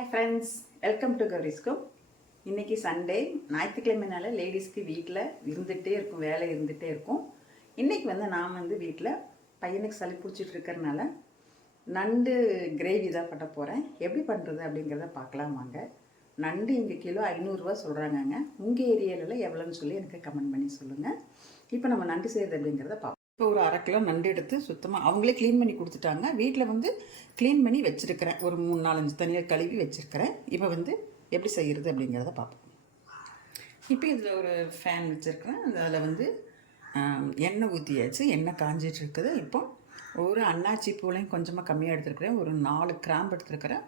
Hi friends welcome to கௌரிஸ்கோம் இன்றைக்கி Sunday ஞாயிற்றுக்கிழமைனால லேடிஸ்க்கு வீட்டில் இருந்துகிட்டே இருக்கும் வேலை இருந்துகிட்டே இருக்கும். இன்றைக்கி வந்து நான் வந்து வீட்டில் பையனுக்கு சளி பிடிச்சிட்டு இருக்கறனால நண்டு கிரேவி தான் பண்ண போகிறேன் எப்படி பண்ணுறது அப்படிங்கிறத பார்க்கலாம் வாங்க. நண்டு இங்கே கிலோ ஐநூறுரூவா சொல்கிறாங்கங்க உங்கள் ஏரியாவில் எவ்வளோன்னு சொல்லி எனக்கு கமெண்ட் பண்ணி சொல்லுங்கள் இப்போ நம்ம நண்டு செய்கிறது அப்படிங்கிறத பார்ப்போம். இப்போ ஒரு அரை கிலோ நண்டு எடுத்து சுத்தமாக அவங்களே க்ளீன் பண்ணி கொடுத்துட்டாங்க. வீட்டில் வந்து க்ளீன் பண்ணி வச்சுருக்கிறேன். ஒரு மூணு நாலஞ்சு தனியாக கழுவி வச்சுருக்கிறேன். இப்போ வந்து எப்படி செய்கிறது அப்படிங்கிறத பார்ப்போம். இப்போ இதில் ஒரு ஃபேன் வச்சுருக்கிறேன். அதில் வந்து எண்ணெய் ஊற்றியாச்சு எண்ணெய் காஞ்சிட்டு இருக்குது. இப்போ ஒரு அன்னாச்சி பூலையும் கொஞ்சமாக கம்மியாக எடுத்துருக்குறேன். ஒரு நாலு கிராம்பு எடுத்துருக்கிறேன்.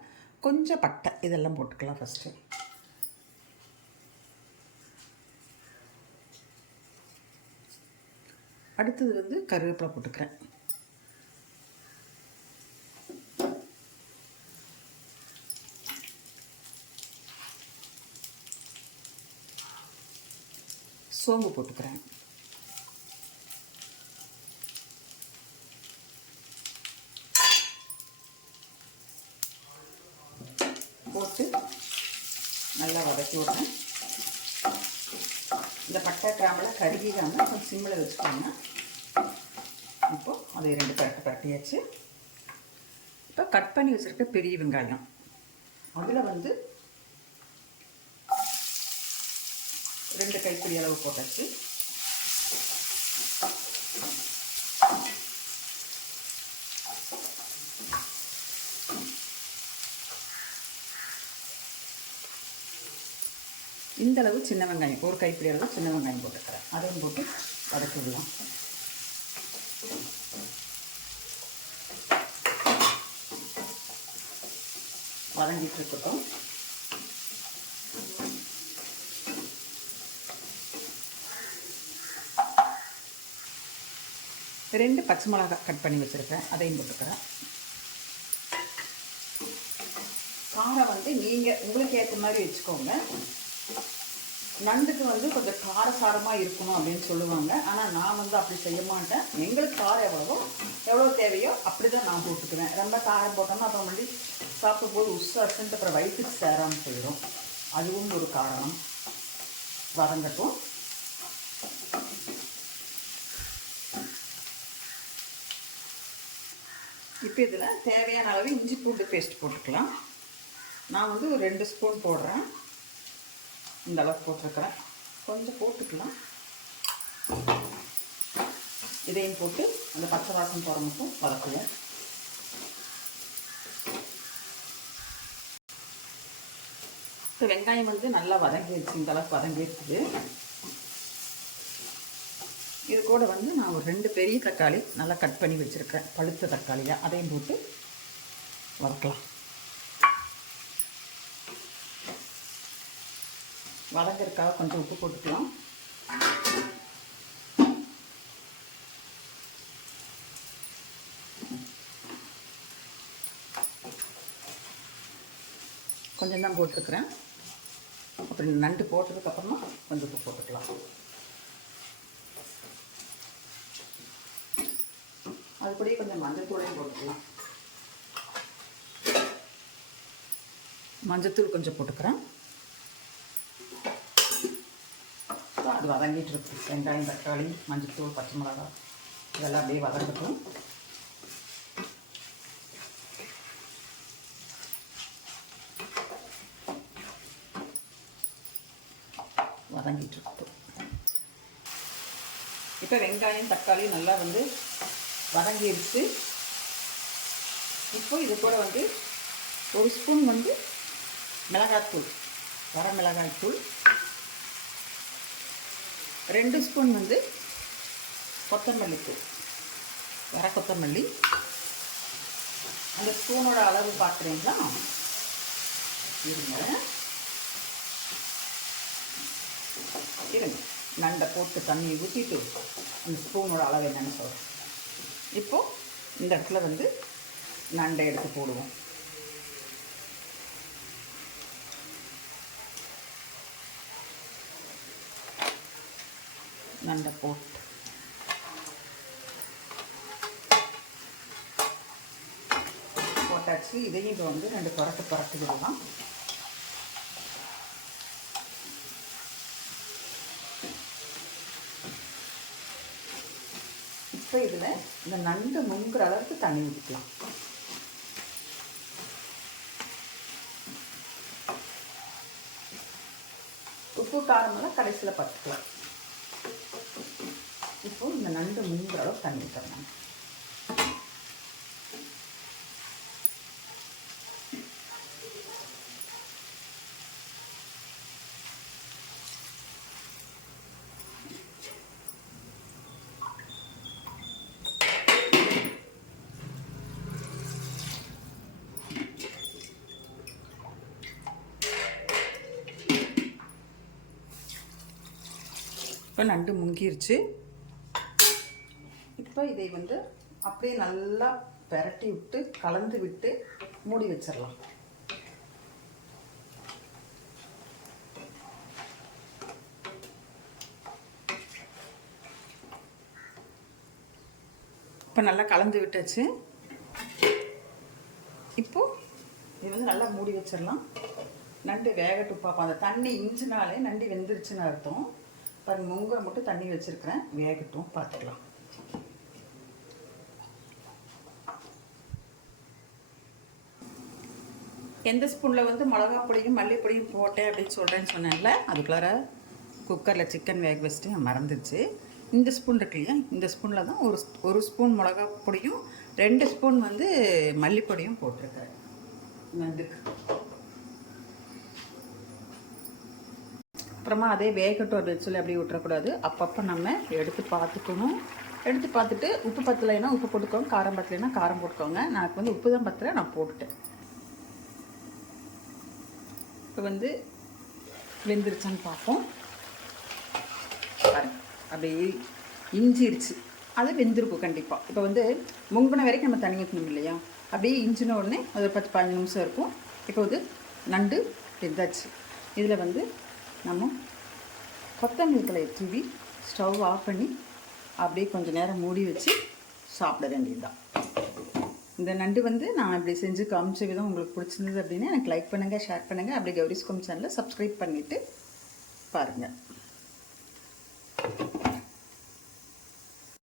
கொஞ்சம் பட்டை. இதெல்லாம் போட்டுக்கலாம் ஃபஸ்ட்டு அடுத்தது வந்து கருவேப்பிலை போட்டுக்கிறேன். சோம்பு போட்டுக்கிறேன். போட்டு நல்லா வதக்கி விடுறேன். இந்த பட்டை கிராமில் கருகிடாமல் கொஞ்சம் சிம்மில் வச்சுக்கோங்க. இப்போ அதை ரெண்டு பரட்டு பரட்டியாச்சு. இப்போ கட் பண்ணி வச்சுருக்க பெரிய வெங்காயம். அதில் வந்து ரெண்டு கைப்பிடி அளவு போட்டாச்சு. இந்த அளவு சின்ன வெங்காயம் ஒரு கைப்பிடி அளவு சின்ன வெங்காயம் போட்டுக்கிறேன். அதையும் போட்டு வதக்கிடலாம். வதங்கிட்டு இருக்கட்டும் ரெண்டு பச்சை மிளகாய் கட் பண்ணி வச்சுருக்கேன். அதையும் போட்டுக்கிறேன். காரம் வந்து நீங்கள் உங்களுக்கு ஏற்ற மாதிரி வச்சுக்கோங்க. நண்டுக்கு வந்து கொஞ்சம் காரசாரமாக இருக்கணும் அப்படின்னு சொல்லுவாங்க. ஆனால் நான் வந்து அப்படி செய்ய மாட்டேன். எங்களுக்கு காரம் எவ்வளவோ எவ்வளோ தேவையோ அப்படி தான் நான் போட்டுக்குவேன். ரொம்ப காரம் போட்டோம்னா அப்புறம் வந்து சாப்பிடும்போது உசு அசுன்ட்டு அப்புறம் வயிற்றுக்கு சேராமல் போயிடும். அதுவும் ஒரு காரணம். வதங்கட்டும். இப்போ இதில் தேவையான அளவு இஞ்சி பூண்டு பேஸ்ட் போட்டுக்கலாம். நான் வந்து ஒரு ரெண்டு ஸ்பூன் போடுறேன். இந்த அளவுக்கு போட்டிருக்கிறேன். கொஞ்சம் போட்டுக்கலாம். இதையும் போட்டு அந்த பச்சை வாசம் போகிற மட்டும் இப்போ வெங்காயம் வந்து நல்லா வதங்கிடுச்சு இந்த அளவுக்கு வதங்கிடுச்சு இது கூட வந்து நான் ஒரு ரெண்டு பெரிய தக்காளி நல்லா கட் பண்ணி வச்சுருக்கேன். பழுத்த தக்காளியாக அதையும் போட்டு வதக்கலாம். வதக்கிறதுக்காக கொஞ்சம் உப்பு போட்டுக்கலாம். கொஞ்சம் தான் போட்டிருக்கிறேன். அப்புறம் நண்டு போட்டதுக்கப்புறமா கொஞ்சம் உப்பு போட்டுக்கலாம். அது கொஞ்சம் மஞ்சள் தூளையும் போட்டுக்கலாம். மஞ்சத்தூள் கொஞ்சம் போட்டுக்கிறேன் இப்போ அது வதங்கிட்டு இருக்கு. வெங்காயம் தக்காளி மஞ்சத்தூள் பச்சை மிளகாய் இதெல்லாம் அப்படியே வதங்கட்டும். வதங்கிட்டு இருக்கட்டும் இப்போ வெங்காயம் தக்காளி நல்லா வந்து வதங்கிடுச்சு இப்போ இது கூட வந்து ஒரு ஸ்பூன் வந்து மிளகாய்த்தூள் வர மிளகாய்த்தூள். ரெண்டு ஸ்பூன் வந்து கொத்தமல்லி தூள் வர கொத்தமல்லி. அந்த ஸ்பூனோட அளவு பார்க்குறீங்களா இருங்க. இருங்க. நண்டை போட்டு தண்ணியை ஊற்றிட்டு அந்த ஸ்பூனோட அளவு என்னென்னு சொல்கிறேன் இப்போது இந்த இடத்துல வந்து நண்டை எடுத்து போடுவோம். நண்டை போட்டு. போட்டாச்சு. இதையும் இப்போ வந்து ரெண்டு புரட்டு புரட்டு விடலாம். இப்போ இதில் இந்த நண்டு முங்குற அளவுக்கு தண்ணி ஊற்றிக்கலாம் உப்பு காரமெல்லாம் கடைசியில் பார்த்துக்கலாம் இந்த நண்டு முங்குற அளவுக்கு தண்ணி ஊற்றணும் இப்போ நண்டு முங்கிருச்சு. இப்போ இதை வந்து அப்படியே நல்லா பெரட்டி விட்டு கலந்து விட்டு மூடி வச்சிடலாம். இப்போ நல்லா கலந்து விட்டாச்சு. இப்போ இது வந்து நல்லா மூடி வச்சிடலாம். நண்டு வேகட்டும் பார்ப்போம். அந்த தண்ணி இஞ்சினாலே நண்டு வெந்துருச்சுன்னு அர்த்தம். பாருங்க முங்குற மட்டும் தண்ணி வச்சிருக்கிறேன். வேகட்டும் பார்த்துக்கலாம். எந்த ஸ்பூனில் வந்து மிளகா பொடியும் மல்லிப்பொடியும் போட்டேன் அப்படின்னு சொல்கிறேன்னு சொன்னேன்ல அதுக்குள்ளார குக்கரில் சிக்கன் வேக வச்சுட்டு நான் மறந்துச்சு இந்த ஸ்பூன் இருக்கு இல்லையா? இந்த ஸ்பூனில் தான் ஒரு ஒரு ஸ்பூன் மிளகா பொடியும் ரெண்டு ஸ்பூன் வந்து மல்லிப்பொடியும் போட்டிருக்கேன். நண்டுக்கு அப்புறமா அதே வேகட்டும் அப்படின்னு சொல்லி அப்படியே விட்டுறக்கூடாது. அப்பப்போ நம்ம எடுத்து பார்த்துக்கணும். எடுத்து பார்த்துட்டு உப்பு பத்தலைன்னா உப்பு போட்டுக்கோங்க காரம் பத்தலைன்னா காரம் போட்டுக்கோங்க. எனக்கு வந்து உப்பு தான் பத்தலை நான் போட்டுட்டேன். இப்போ வந்து வெந்துருச்சான்னு பார்ப்போம். பாருங்க அப்படியே இஞ்சிருச்சு. அது வெந்திருக்கும் கண்டிப்பாக இப்போ வந்து முங்கின வரைக்கும் நம்ம தண்ணி ஊற்றணும் இல்லையா? அப்படியே இஞ்சின உடனே அது ஒரு பத்து பதினஞ்சு நிமிஷம் இருக்கும். இப்போ வந்து நண்டு வெந்தாச்சு. இதில் வந்து நம்ம கொத்தமல்லி தழையை தூவி ஸ்டவ் ஆஃப் பண்ணி அப்படியே கொஞ்சம் நேரம் மூடி வச்சு சாப்பிட வேண்டியதுதான். இந்த நண்டு வந்து நான் இப்படி செஞ்சு காமிச்ச விதம் உங்களுக்கு பிடிச்சிருந்தது அப்படின்னா எனக்கு லைக் பண்ணுங்கள் ஷேர் பண்ணுங்கள் அப்படியே கௌரிஸ்கோம் சேனலை சப்ஸ்கிரைப் பண்ணிவிட்டு பாருங்கள்